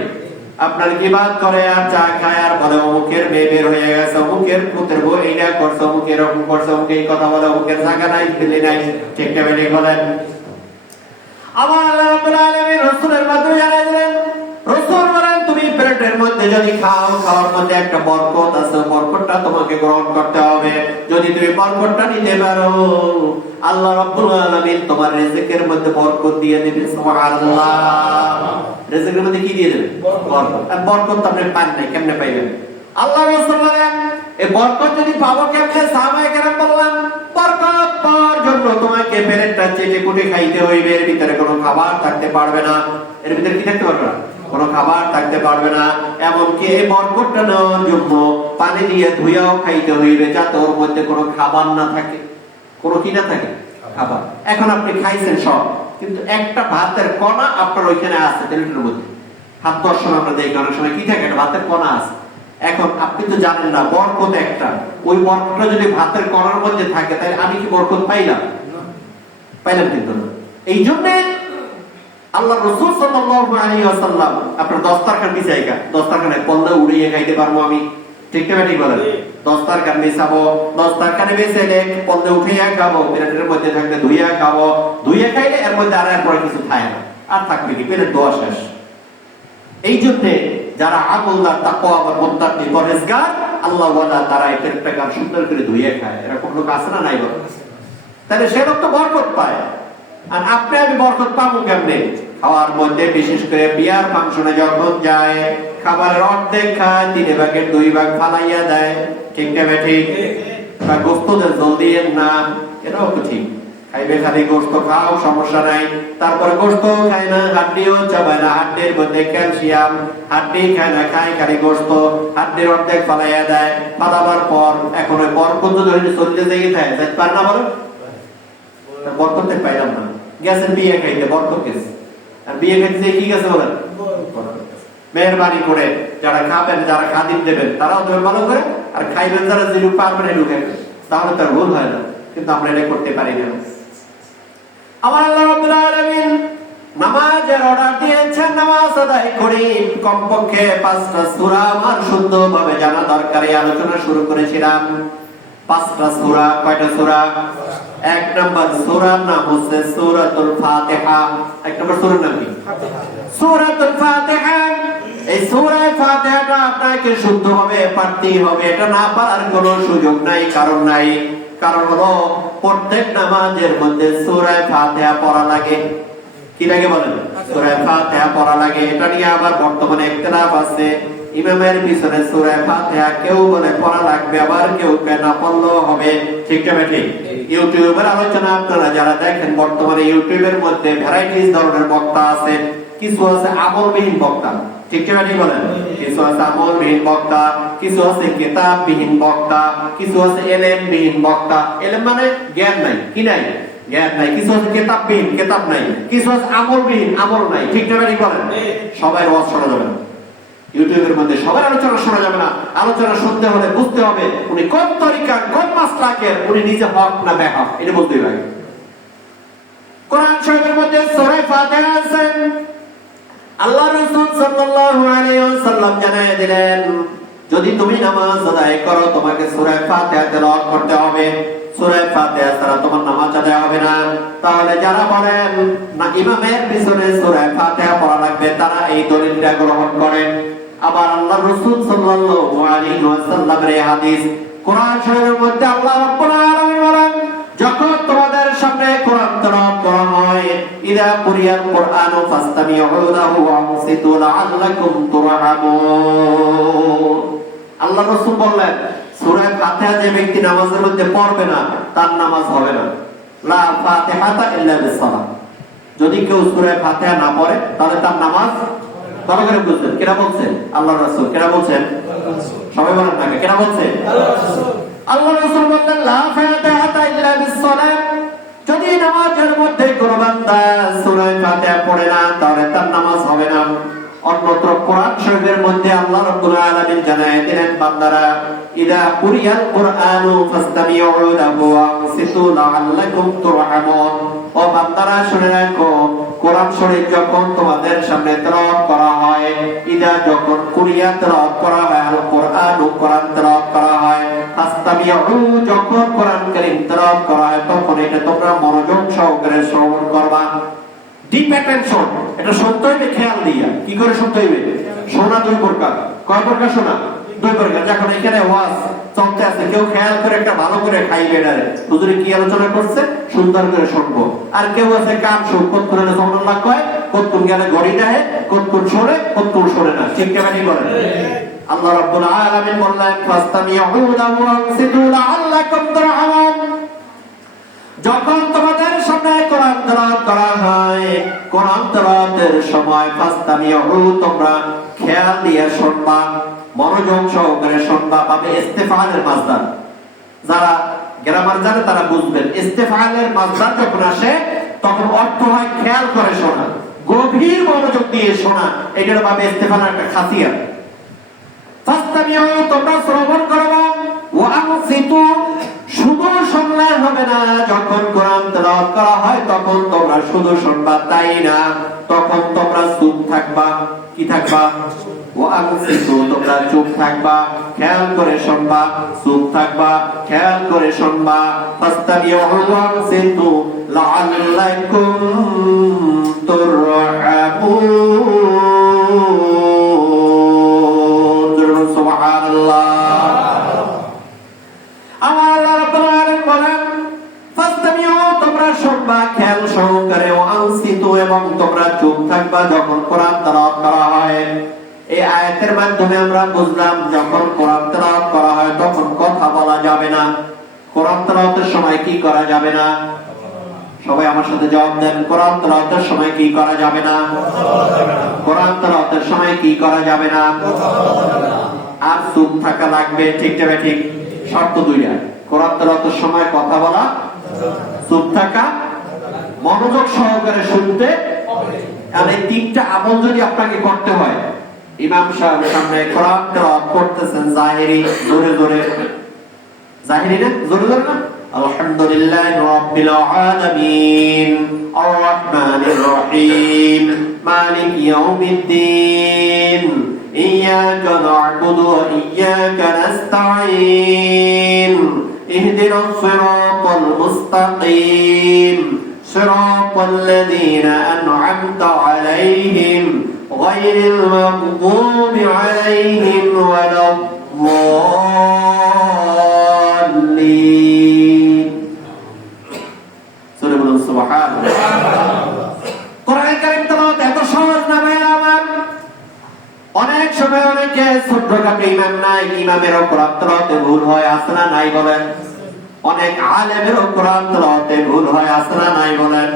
আপনার গিবাদ করে আর চা খায় আর বলে অমুকের মেয়ে বের হয়ে গেছে, অমুকের পুত্রের বউ এইটা করছে, অমুক এরকম করছে, অমুক এই কথা বলে, অমুকের জায়গা নাই, ফেলে নাই। ঠিক না ঠিক বলেন? আমার আল্লাহ রাব্বুল আলামিন রাসূলের মাধ্যমে জানাই দিলেন, রাসূল বলেন, তুমি প্লেটের মধ্যে যদি খাও, খাওয়ার মধ্যে একটা বরকত আছে, বরকতটা তোমাকে গ্রহণ করতে হবে। যদি তুমি বরকতটা নিতে পারো, আল্লাহ রাব্বুল আলামিন তোমার রিজিকের মধ্যে বরকত দিয়ে দিবে। সুবহানাল্লাহ। রিজিকের মধ্যে কি দিয়ে দেবে? বরকত। আর বরকত আপনি পান নাই, কেমনে পাইবেন? আল্লাহ রাসূল বলেন, এই বরকত যদি পাবো কেমনে? সাহাবায়ে কেরাম বললেন, বরকত পাওয়ার জন্য তোমাকে প্লেটটা চেটে পুটে খাইতে হইবে। এর ভিতরে কোনো খাবার থাকতে পারবে না। এর ভিতরে কি থাকতে পারবে না? কোনো খাবার থাকতে পারবে না। এমনকি এই বরকতটা নেওয়ার জন্য পানি দিয়ে ধুইয়াও খাইতে হইবে, যাতে ওর মধ্যে কোনো খাবার না থাকে। কোনো কি না থাকে? খাবার। এখন আপনি খাইছেন সব, কিন্তু একটা ভাতের কণা আপনার ওইখানে আছে প্লেটের মধ্যে। হাত দর্শন আমরা দেখি অনেক সময় কি থাকে, একটা ভাতের কণা আছে। এখন আপনি তো জানেন না বরকত একটা, ওই বরকতটা যদি ভাতের কণার মধ্যে থাকে, তাহলে আমি কি বরকত পাইলাম? পাইলাম কিন্তু না। এই জন্য আল্লাহ রাসূল সাল্লাল্লাহু আলাইহি ওয়াসাল্লাম আপনার দস্তারখান বিছাইকা, দস্তারখানে পল্লা উড়িয়ে খাইতে পারবো আমি। ঠিক না ঠিক বলেন? দস্তারখান বিছাবো, দস্তারখানে বিছাইলে পল্লা উঠিয়ে খাবো, প্লেটের মধ্যে থাকলে ধুইয়া খাবো, ধুইয়া খাইলে এর মধ্যে আর পরে কিছু থাকে না। আর থাকবে কি, পেটের দোয়া শেষ। এই জন্যে যারা আমলদার, তাকওয়া আর মুত্তাকি পরহেজগার আল্লাহ ওয়ালা, তারা এই পেটটাকে সুন্দর করে ধুইয়ে খায়। এরকম লোক আছে না নাই বলো? তাহলে সে লোক তো বরকত পায়। আর আপনি আমি বরকত পাবো কেমনে? খাওয়ার মধ্যে, বিশেষ করে বিয়ার ফাংশনে যখন যায়, খাবারের অর্ধেক খায়, 3 ভাগের 2 ভাগ ফালাইয়া দেয়, ঠিক না ঠিক? বা গোস্তদের জলদি না, এটাও তো ঠিক। খাইবে খালি গোস্ত খাও, সমস্যা নাই। তারপর গোস্ত খায় না, হাড্ডিও চাবায় না, হাড্ডির মধ্যে ক্যালসিয়াম, হাড্ডি খায় না, খায় খালি গোস্ত, হাড্ডির অর্ধেক ফালাইয়া দেয়। ফালাবার পর এখন ওই বরকত ধরে চলতে জেগে থাকে, যাইতে পারে না বলো? বরকতে পাইলাম না। গেছেন বিয়ে খাইতে, বরকত গেছে। আর বিয়ে খাইতে কি গেছে বলেন? মেহরবানি করে যারা খাবেন, যারা খাদিম দেবেন, তারাও দেবেন ভালো করে, আর খাইবেন যারা যে লোক পারবেন এই লোকে, তাহলে তার ভুল হয় না। কিন্তু আমরা এটা করতে পারি না। আমার আল্লাহ রাব্বুল আলামিন নামাজের অর্ডার দিয়েছেন, নামাজ আদায় করি। কমপক্ষে 5টা সূরা আমার সুন্দরভাবে জানা দরকার। এই আলোচনা শুরু করেছিলাম 5টা সূরা। কয়টা সূরা? 1 নম্বর সূরার নাম হচ্ছে সূরাতুল ফাতিহা। 1 নম্বর সূরার নাম কি? সূরাতুল ফাতিহা। এই সূরা ফাতিহাটা আপনাকে শুদ্ধভাবে পড়তেই হবে। এটা না পারার কোনো সুযোগ নাই, কারণ নাই। কারণ হলো প্রত্যেক নামাজের মধ্যে সূরা ফাতিহা পড়া লাগে। কি লাগে বলেন? সূরা ফাতিহা পড়া লাগে। এটা নিয়ে আবার বর্তমানে ইখতিলাফ আছে। ইমামের পিছনে সূরা ফাতিহা কেউ বলে পড়া লাগবে, আবার কেউ না পড়লেও হবে, ঠিক না ঠিক? ইউটিউবের আলোচনা আপনারা যারা দেখেন, বর্তমানে ইউটিউবের মধ্যে ভ্যারাইটিস ধরনের বক্তা আছে। কিছু আছে আমলবিহীন বক্তা, ঠিক না ঠিক বলেন? কিছু আছে আমলবিহীন বক্তা, কিছু আছে কিতাববিহীন বক্তা, কিছু আছে ইলমবিহীন বক্তা। ইলম মানে জ্ঞান নাই, কি নাই? জ্ঞান নাই। কিছু আছে কিতাববিহীন, কিতাব নাই। কিছু আছে আমলবিহীন, আমল নাই, ঠিক না ঠিক বলেন? সবাই ওয়াজ শোনা যাবে না ইউটিউবের মধ্যে, সবার আলোচনা শোনা যাবে না। আলোচনা শুনতে হলে বুঝতে হবে উনি কোন তরিকার, কোন মাসলাকের, উনি নিজে হক না বেহক, এটা বলতেই লাগে। কোরআন শরীফের মধ্যে সূরা ফাতিহা আছে। আল্লাহ রাসূল সাল্লাল্লাহু আলাইহি ওয়াসাল্লাম জানায় দিলেন, যদি তুমি নামাজ আদায় করো, তোমাকে সূরা ফাতিহা তেলাওয়াত করতে হবে। সূরা ফাতিহা ছাড়া তোমার নামাজ আদায় হবে না। তাহলে যারা বলেন না ইমামের পিছনে সূরা ফাতিহা পড়া লাগবে, তারা এই দলিলটা গ্রহণ করেন। আবার আল্লাহ রাসূল সাল্লাল্লাহু আলাইহি ওয়াসাল্লামের এই হাদিস কোরআন শরীফের মধ্যে আল্লাহ রাব্বুল আলামিন বলেন, যখন তোমাদের সামনে কোরআন তেলাওয়াত করা হয়, ইযা কুরিয়াল কুরআনু ফাসতামিউ লাহু ওয়া আনসিতু লাআল্লাকুম তুরহামুন। আল্লাহ রাসূল বললেন, সূরা ফাতিহা যে ব্যক্তি নামাজের মধ্যে পড়বে না, তার নামাজ হবে না। লা ফাতিহাতা ইল্লা বিসসালাহ। যদি কেউ সূরা ফাতিহা না পড়ে, তাহলে তার নামাজ ভালো করে বুঝবেন। কেন বলছেন? আল্লাহ রাসূল। কেন বলছেন? সবাই বলেন না, কেন বলছেন? আল্লাহ রাসূল। আল্লাহ রাসূল বললেন, লা ফাতিহাতা ইল্লা বিসসালাহ। যদি নামাজের মধ্যে কোনো বান্দা সূরা ফাতিহা পড়ে না, তাহলে তার নামাজ হবে না। অন্যত্র কোরআন শরীফের মধ্যে আল্লাহ রাব্বুল আলামিন জানায় দিলেন, বান্দারা ইযা কুরিয়াল কুরআনু ফাসতামিউ লাহু ওয়া আনসিতু লাআল্লাকুম তুরহামুন। ও বান্দারা শুনে রাখো, কোরআন শরীফ যখন তোমাদের সামনে তেলাওয়াত করা হয়, ইযা যখন কুরিয়া তেলাওয়াত করা হয়, আল কুরআনু কোরআন তেলাওয়াত করা হয়, ফাসতামিউ যখন কোরআন কারীম তেলাওয়াত করা হয়, তখন এটা তোমরা মনোযোগ সহকারে শ্রবণ করবা। ডিপ অ্যাটেনশন, এটা শুনতে হইবে খেয়াল দিয়া। কি করে শুনতে হইবে? শোনা 2 প্রকার। কয় প্রকার শোনা? 2 প্রকার। যখন এখানে ওয়াজ চলতে আছে, কেউ খেয়াল করে একটা ভালো করে খাইবে না, হুজুরে কি আলোচনা করছে সুন্দর করে শুনবো। আর কেউ আছে কান শুন, কতক্ষণ সুবহানাল্লাহ কয়, কতক্ষণ গেলে ঘড়ি দেয়, কতক্ষণ শোনে, কতক্ষণ শোনে না, ঠিক না ঠিক বলেন? আল্লাহ রাব্বুল আলামিন বললেন, ফাসতামিউ লাহু ওয়া আনসিতু লাআল্লাকুম তুরহামুন। যখন তোমাদের সামনে কোরআন তেলাওয়াত করা হয়, কোরআন তেলাওয়াতের সময় ফাসতামিউ, তোমরা খেয়াল দিয়ে শুনবা, মনোযোগ সহকারে শুনবা। পাবে ইস্তেফালের মাসদার, যারা গ্রামার জানে তারা বুঝবেন। ইস্তেফালের মাসদার যখন আসে, তখন অর্থ হয় খেয়াল করে শোনা, গভীর মনোযোগ দিয়ে শোনা। এটার পাবে ইস্তেফালের একটা খাসিয়াত। ফাসতামিউ, তোমরা শ্রবণ করবা। ওয়া আনসিতু, শুধু শুনলে হবে না। যখন কোরআন তেলাওয়াত করা হয়, তখন তোমরা শুধু শুনবা তাই না, তখন তোমরা চুপ থাকবা। কি থাকবা? ওয়া আনসিতু, তোমরা চুপ থাকবা, খেয়াল করে শুনবা, চুপ থাকবা, খেয়াল করে শুনবা। ফাসতামিউ ওয়া আনসিতু লাআল্লাকুম তুরহামুন। কিন্তু এবং তোমরা চুপ থাকবা যখন কোরআন তেলাওয়াত করা হয়। এই আয়াতের মাধ্যমে আমরা বুঝলাম যখন কোরআন তেলাওয়াত করা হয় তখন কথা বলা যাবে না। কোরআন তেলাওয়াতের সময় কি করা যাবে না? সবাই আমার সাথে জবাব দেন। কোরআন তেলাওয়াতের সময় কি করা যাবে না? কোরআন তেলাওয়াতের সময় কি করা যাবে না? আর চুপ থাকা লাগবে, ঠিক না ঠিক? শর্ত দুইটা। কোরআন তেলাওয়াতের সময় কথা বলা, চুপ থাকা, মনোযোগ সহকারে শুনতে। আর এই তিনটা আমল যদি আপনাকে করতে হয়, ইমাম সাহেব সামনে কোরআন তেলাওয়াত করতেছেন জাহেরি জোরে জোরে, জাহেরি না জোরে জোরে না, আলহামদুলিল্লাহি রাব্বিল আলামিন আর রহমানির রহিম মালিকি ইয়াউমিদ্দিন ইয়্যাকা না'বুদু ওয়া ইয়্যাকা নাস্তাঈন ইহদিনাস সিরাতাল মুস্তাকিম সিরাতাল লাযীনা আন'আমতা আলাইহিম গায়রিল মাগদুবি আলাইহিম ওয়ালাদ-দাল্লিন। সূরা বলুন সুবহানাল্লাহ। কোরআন কারীম তেলাওয়াত এত সহজ না ভাই আমার। অনেক সময় অনেকে ছোটখাটো ইমাম নাই, ইমামেরও কোরআন তেলাওয়াতে ভুল হয়, আছে না নাই বলেন? অনেক আলেমেরও কোরআন তেলাওয়াতে ভুল হয়, আছে না নাই বলেন?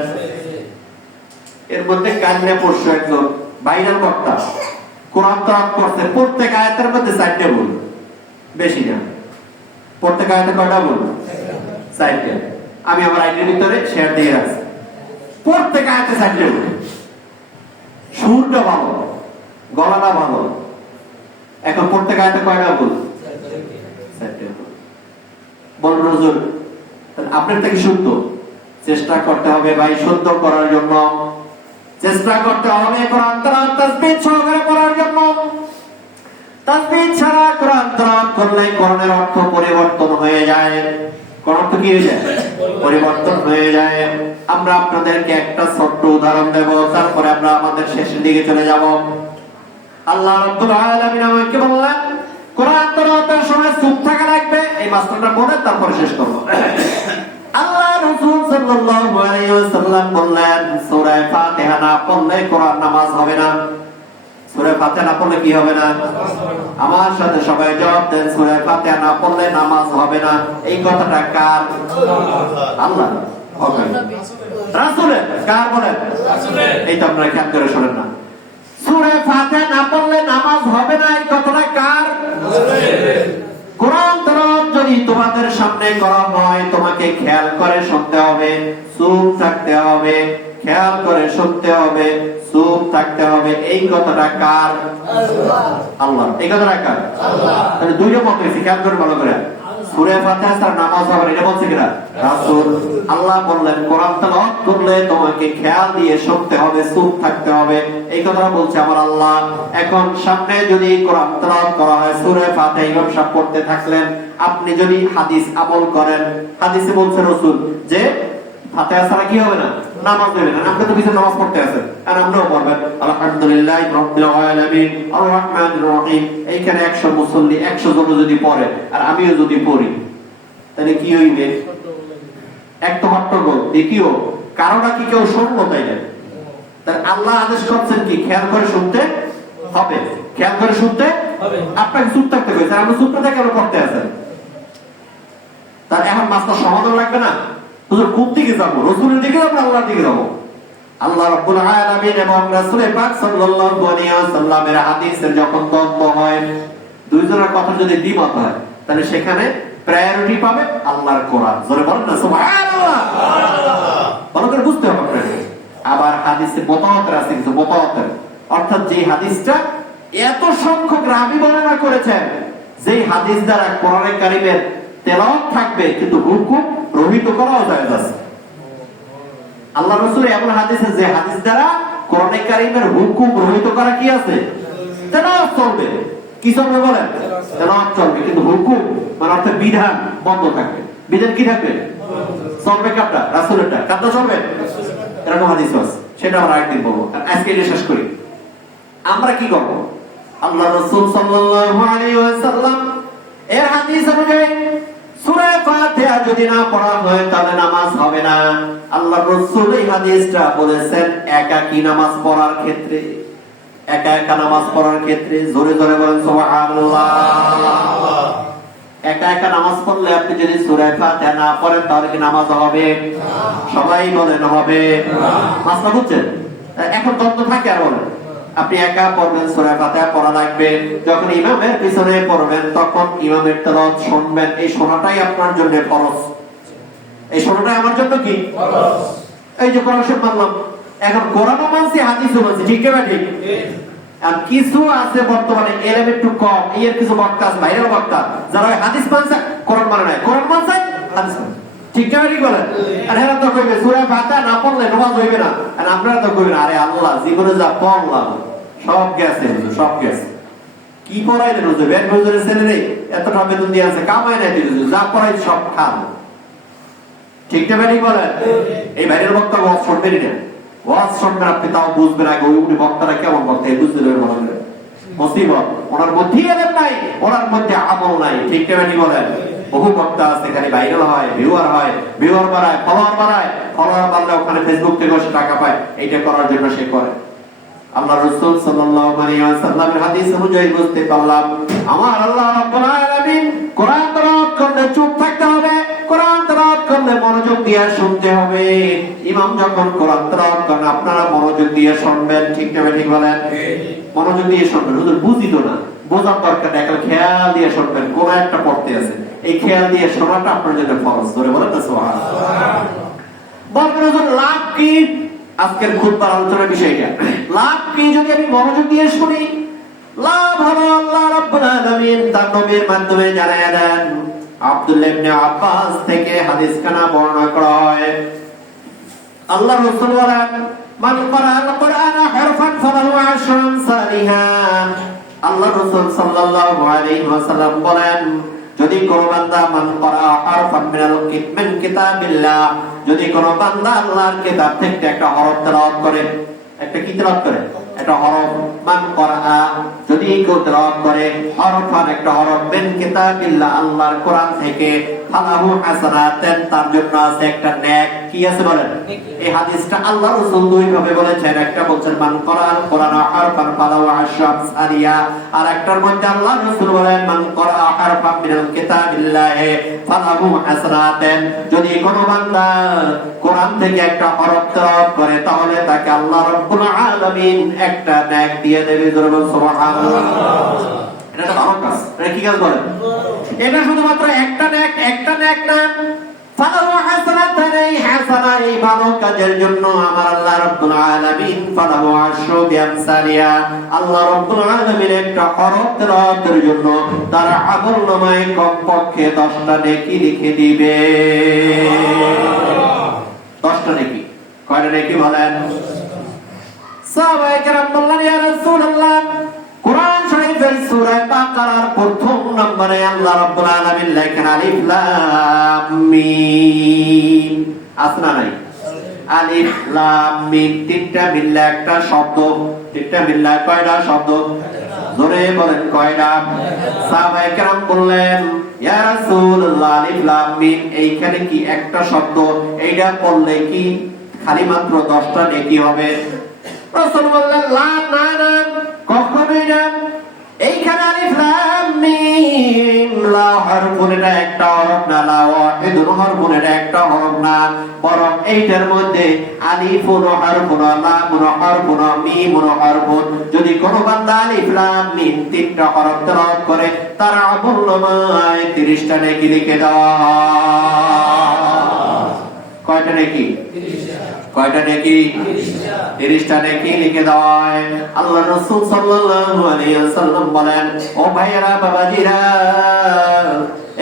এর মধ্যে কান্নে পড়ছে একজন ভাইরাল বক্তা, কোরআন তেলাওয়াত করছে, প্রত্যেক আয়াতের মধ্যে 4টা ভুল, বেশি না। প্রত্যেক আয়াতে কয়টা ভুল? 4টা। আমি আমার আইডির ভিতরে শেয়ার দিয়ে রাখছি। প্রত্যেক আয়াতে 4টা ভুল। সুরটা ভালো, গলাটা ভালো। এখন প্রত্যেক আয়াতে কয়টা ভুল? 4টা ভুল। বলুন হুজুর, আপনার থেকে শুদ্ধ চেষ্টা করতে হবে ভাই, শুদ্ধ করার জন্য চেষ্টা করতে হবে। কোরআন তেলাওয়াত তাসবিহ সহকারে পড়ার জন্য। তাসবিহ ছাড়া কোরআন তেলাওয়াত করলে কোরআনের অর্থ পরিবর্তন হয়ে যায়। কোন অর্থ কি হয়ে যায়? পরিবর্তন হয়ে যায়। আমরা আপনাদেরকে একটা ছোট্ট উদাহরণ দেব, তারপরে আমরা আমাদের শেষের দিকে চলে যাব। আল্লাহ রাব্বুল আলামিন আমাকে বললেন কোরআন তেলাওয়াতের সময় চুপ থাকা লাগবে। এই মাসলাটা বলে তারপরে শেষ করব। আল্লাহ রাসূল সাল্লাল্লাহু আলাইহি ওয়াসাল্লাম বললেন সূরা ফাতিহা না পড়লে কোরআন নামাজ হবে না। সূরা ফাতিহা না পড়লে কি হবে না? আমার সাথে সবাই জবাব দেন, সূরা ফাতিহা না পড়লে নামাজ হবে না। এই কথাটা কার? আল্লাহ। ওকে, রাসূলের। কার বলেন? রাসূলের। এই তো আপনারা খেয়াল করে শুনেন না। সূরা ফাতিহা না পড়লে নামাজ হবে না, এই কথাটা কার? রাসূলের। কোরআন তেলাওয়াত যদি তোমাদের সামনে করা হয়, তোমাকে খেয়াল করে শুনতে হবে, চুপ থাকতে হবে, খেয়াল করে শুনতে হবে, চুপ থাকতে হবে। এই কথাটা কার? আল্লাহ। আল্লাহ। এই কথাটা কার? আল্লাহ। তাহলে দুইটা মত আছে, খেয়াল করে ভালো করে। সূরা ফাতিহা ছাড়া নামাজ হবে না, এটা বলছে কিনা? রাসূল। আল্লাহ বললেন কোরআন তেলাওয়াত করলে তোমাকে খেয়াল দিয়ে শুনতে হবে, চুপ থাকতে হবে। এই কথাটা বলছে আমার আল্লাহ। এখন সামনে যদি কোরআন তেলাওয়াত করা হয়, সূরা ফাতিহা ইমাম সাহেব পড়তে থাকলেন, আপনি যদি হাদিস আমল করেন, হাদিসে বলছে রাসূল যে ফাতিহা ছাড়া কি হবে না? নামাজ হবে না। আপনি তো কিছু নামাজ পড়তে আছেন, আর আমরাও পড়বেন আলহামদুলিল্লাহি রাব্বিল আলামিন আর রহমানির রহিম। এইখানে 100 মুসল্লি 100 জন যদি পড়ে আর আমিও যদি পড়ি, তাহলে কি হইবে? এক তো হট্টগোল। দ্বিতীয়, কারোটা কি কেউ শুনলো? তাই না? তার আল্লাহ আদেশ করছেন কি? খেয়াল করে শুনতে হবে, খেয়াল করে শুনতে হবে। আপনাকে চুপ থাকতে কইছে, আপনি চুপ থাকতে কেন করতে আছেন? তার এখন মাসলা সমাধান লাগবে না? হুজুর কোন দিকে যাব? রাসূলের দিকে যাব, আল্লাহর দিকে যাব? আল্লাহ রাব্বুল আলামিন এবং রাসূল পাক সাল্লাল্লাহু আলাইহি ওয়াসাল্লামের হাদিসের যখন দ্বন্দ্ব হয়, দুইজনের কথা যদি দ্বিমত হয়, তাহলে সেখানে প্রায়োরিটি পাবে আল্লাহর কোরআন। জোরে বলেন না সুবহানাল্লাহ। ভালো করে বুঝতে হবে আপনাকে। আবার হাদিসে মুতাওয়াতির আছে, কিছু মুতাওয়াতির অর্থাৎ যে হাদিসটা এত সংখ্যক রাবী বর্ণনা করেছেন, যেই হাদিস দ্বারা কোরআনে কারীমের তেলাওয়াত থাকবে কিন্তু হুকুম রহিত করাও জায়েজ আছে। আল্লাহ রাসূল এমন হাদিস আছে যে হাদিস দ্বারা কোরআনে কারীমের হুকুম রহিত করা কি আছে? তেলাওয়াত চলবে। কি চলবে বলেন? তেলাওয়াত চলবে, কিন্তু হুকুম মানে অর্থাৎ বিধান বন্ধ থাকবে। বিধান কি থাকবে? চলবে কাটা রাসূলেরটা, কাটা চলবে এরকম হাদিস আছে। সেটা আমরা আরেকদিন বলবো। আজকে এটা শেষ করি। আমরা কি করব? আল্লাহ রাসূল সাল্লাল্লাহু আলাইহি ওয়াসাল্লাম এর হাদিস অনুযায়ী সূরা ফাতিহা যদি না পড়া হয় তাহলে নামাজ হবে না। আল্লাহর রাসূল এই হাদিসটা বলেছেন একাকী নামাজ পড়ার ক্ষেত্রে, একা একা নামাজ পড়ার ক্ষেত্রে। জোরে জোরে বলেন সুবহানাল্লাহ। একা একা নামাজ পড়লে আপনি যদি সূরা ফাতিহা না পড়েন তাহলে কি নামাজ হবে? সবাই বলেন হবে। মাসলা বুঝছেন? এখন দ্বন্দ্ব থাকে আর বলেন আপনি একা পড়বেন সূরা ফাতিহা পড়া লাগবে, যখন ইমামের পিছনে পড়বেন তখন ইমামের তেলাওয়াত শুনবেন, এই শোনাটাই আপনার জন্য ফরজ। এই শোনাটাই আমার জন্য কি ফরজ। এই যে কোরআন শরীফ মানলাম, এখন কোরআনও মানছি হাদিসও মানছি, ঠিক না ঠিক? আর কিছু আছে বর্তমানে এলেম একটু কম, এর কিছু বক্তা আছে বাইরের বক্তা যারা হাদিস মানছে কোরআন মানে নাই, কোরআন মানছে হাদিস মানছে, ঠিক না ঠিক বলেন? আর এরা তো কইবে সূরা ফাতিহা না পড়লে নামাজ হইবে না, আর আপনারা তো কইবেন আরে আল্লাহ জীবনে যা পড়লাম সব গেছে, সব গেছে। কি পড়াইলেন হুজুর? বেন হুজুরের ছেলে এতটা বেতন দিয়ে আছে, কামাই নাই দিল, যা পড়াই সব খান, ঠিক না ঠিক বলেন? এই বাইরের বক্তা ওয়াজ শুনবেনই না, ওয়াজ শুনবেন আপনি তাও বুঝবেন আগে ওই বক্তারা কেমন বক্তা বুঝতে পারবেন। মুসিবত ওনার মধ্যে এলেম নাই, ওনার মধ্যে আমল নাই, ঠিক না ঠিক বলেন? বহু বক্তা আছে খালি ভাইরাল হয়, ভিউয়ার হয়, ভিউয়ার বাড়ায়, ফলোয়ার বাড়ায়, ফলোয়ার বাড়লে ওখানে ফেসবুক থেকে সে টাকা পায়, এইটা করার জন্য সে করে। আল্লাহ রাসূল সাল্লাল্লাহু আলাইহি ওয়াসাল্লামের হাদিস অনুযায়ী বুঝতে পারলাম আমার আল্লাহ রাব্বুল আলামিন কোরআন তেলাওয়াত করলে চুপ থাকতে হবে, কোরআন তেলাওয়াত করলে মনোযোগ দিয়ে শুনতে হবে। ইমাম যখন কোরআন তেলাওয়াত করেন আপনারা মনোযোগ দিয়ে শুনবেন, ঠিক না ঠিক বলেন? মনোযোগ দিয়ে শুনবেন। হুজুর বুঝিতো না, বোঝার দরকার নেই, খেয়াল দিয়ে শুনবেন, কোন একটা পড়তে আছে, এই খেয়াল দিয়ে শোনাটা আপনার জন্য ফরজ। ধরে বলেন না সুবহানাল্লাহ। বলবেন হুজুর লাভ কি? আজকের খুতবার আলোচনার বিষয়টা লাভ কি যদি আমি মনোযোগ দিয়ে শুনি? লাভ হলো আল্লাহ রাব্বুল আলামিন তার নবীর মাধ্যমে জানায়া দেন। আব্দুল্লাহ ইবনে আব্বাস থেকে হাদিস খানা বর্ণনা করা হয়, আল্লাহ রাসূল বলেন মান ক্বারাআল কুরআনা হারফান ফালাহু আশরুন সালিহা। আল্লাহ রাসূল সাল্লাল্লাহু আলাইহি ওয়াসাল্লাম বলেন যদি কোন বান্দা মান ক্বারাআ হারফান মিন কিতাবিল্লাহ, যদি কোন বান্দা আল্লাহর কিতাব থেকে একটা হরফ তেলাওয়াত করে, একটা কি তেলাওয়াত করে? একটা হরফ। মান ক্বারাআ যদি কেউ তেলাওয়াত করে হরফান একটা হরফ মিন কিতাবিল্লাহ আল্লাহর কোরআন থেকে, ফালাহু হাসানাতান তার জন্য আছে একটা নেক। কি আছে বলেন? এই হাদিসটা আল্লাহ রাসূল দুই ভাবে বলেছেন, একটা বলছেন মান ক্বারাআল কুরআনা হারফান ফালাহু আশরাফ সারিয়া, আর একটার মধ্যে আল্লাহ রাসূল বলেন মান ক্বারাআ হারফান মিনাল কিতাবিল্লাহি ফালাহু হাসানাতান। যদি কোন বান্দা কোরআন থেকে একটা হরফ তেলাওয়াত করে তাহলে তাকে আল্লাহ রাব্বুল আলামিন একটা নেক দিয়ে দেবে। সুবহানাল্লাহ। এটা ভালো কাজ। এটা কি কাজ বলেন? এটা শুধুমাত্র একটা নেক, একটা নেক না, ফালাহু হাসানাতান, এই হাসানা এই ভালো কাজের জন্য আমার আল্লাহ রাব্বুল আলামিন ফালাহু আশরু বিআমসালিহা, আল্লাহ রাব্বুল আলামিন একটা হরফ তেলাওয়াতের জন্য তার আমলনামায় কমপক্ষে 10টা নেকি লিখে দিবে। 10টা নেকি। কয়টা নেকি বলেন? সাহাবায়ে কেরাম বললেন ইয়া রাসূলুল্লাহ, কোরআন শরীফের সূরা বাকারার প্রথম নম্বরে আল্লাহ রাব্বুল আলামিন লেখেন আলিফ লাম মিম। আসনা নাই? আলিফ লাম মিম তিনটা মিললে একটা শব্দ। তিনটা মিললে কয়টা শব্দ? জোরে বলেন কয়টা? সাহাবায়ে কেরাম বললেন ইয়া রাসূলুল্লাহ আলিফ লাম মিম এইখানে কি একটা শব্দ? এইটা পড়লে কি খালি মাত্র 10টা নেকি হবে? রাসূল বললেন লা, না না, কখনোই না। এইখানে আলিফ লাম মিম লা হরফুন, এটা একটা হরফ না, লা ওয়াহিদুন হরফুন, এটা একটা হরফ না, বরং এইটার মধ্যে আলিফুন হরফুন, লামুন হরফুন, মিমুন হরফুন। যদি কোন বান্দা আলিফ লাম মিম তিনটা হরফ তেলাওয়াত করে তার আমলনামায় 30টা নেকি লিখে দেওয়া হয়। কয়টা নেকি? 30টা। কয়টা নেকি? 30টা নেকি লিখে দেওয়া হয়। আল্লাহ রাসূল সাল্লাল্লাহু আলাইহি ওয়াসাল্লাম বলেন ও ভাইয়েরা বাবাজিরা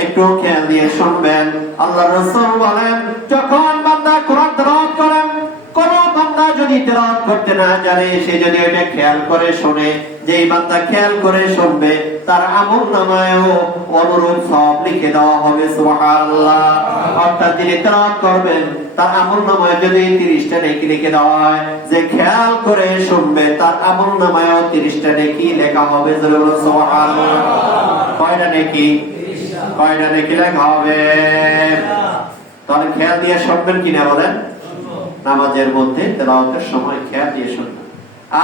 একটু খেয়াল দিয়ে শুনবেন। আল্লাহ রাসূল বলেন যখন বান্দা কোরআন তেলাওয়াত করেন, কোন বান্দা যদি তেলাওয়াত করতে না জানে সে যদি এটা খেয়াল করে শুনে, যেই বান্দা খেয়াল করে শুনবে তার আমলনামায়ও অনুরূপ সওয়াব লিখে দেওয়া হবে। সুবহানাল্লাহ। অর্থাৎ যিনি তেলাওয়াত করবেন তার আমলনামায় যদি 30টা নেকি লিখে দেওয়া হয়, যে খেয়াল করে শুনবে তার আমলনামায়ও 30টা নেকি লেখা হবে। সুবহানাল্লাহ। কয়টা নেকি? কয়টা নেকি লেখা হবে? তাহলে খেয়াল দিয়ে শুনবেন কিনা বলেন? নামাজের মধ্যে তেলাওয়াতের সময় খেয়াল দিয়ে শুনবেন।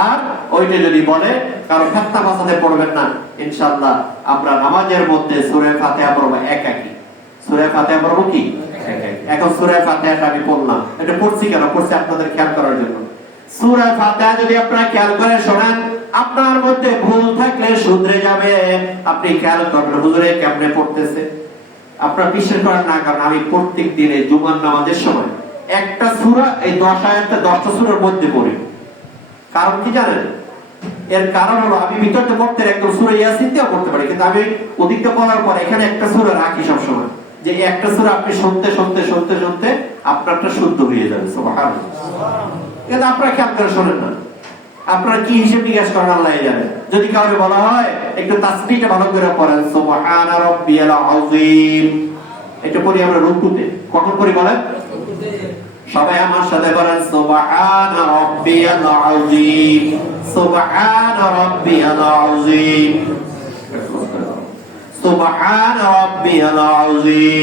আর ওইটা যদি বলে কারো ফাত্তা মাসাতে পড়বেন না, ইনশাআল্লাহ আমরা নামাজের মধ্যে সূরা ফাতিহা পড়বো একাকি। সূরা ফাতিহা পড়বো কি? একাকি। এখন সূরা ফাতিহাটা আমি পড়লাম, এটা পড়ছি কেন? পড়ছি আপনাদের খেয়াল করার জন্য। সূরা ফাতিহা যদি আপনারা খেয়াল করে শোনেন, আপনার মধ্যে ভুল থাকলে শুধরে যাবে। আপনি খেয়াল করবেন হুজুরে কেমনে পড়তেছে। আপনারা বিশ্বাস করেন না, কারণ আমি প্রত্যেক দিনে জুমার নামাজের সময় একটা সূরা, এই 10 আয়াতটা 10টা সূরার মধ্যে পড়ি। কারণ কি জানেন? এর কারণ হলো আমি ভিতরতে পড়তে একদম সূরা ইয়াসিন দিয়ে পড়তে পারি, কিন্তু আমি ওদিকটা পড়ার পর এখানে একটা সূরা রাখি সব সময়, যে একটা সূরা আপনি শুনতে শুনতে শুনতে শুনতে আপনারটা শুদ্ধ হয়ে যাবে। সুবহানাল্লাহ। কিন্তু আপনারা খেয়াল করে শোনেন না, আপনারা কি হিসেবে জিজ্ঞাসা করেন আল্লাহই জানে। যদি কাউকে বলা হয় একটু তাসবিহটা ভালো করে পড়েন, সুবহানা রাব্বিয়াল আযীম, এটা পড়ি আমরা রুকুতে। কখন পড়ি বলেন? সবাই আমার সাথে বলেন সুবহানা রাব্বিয়াল আযীম, সুবহানা রাব্বিয়াল আযীম, সুবহানা রাব্বিয়াল আযীম।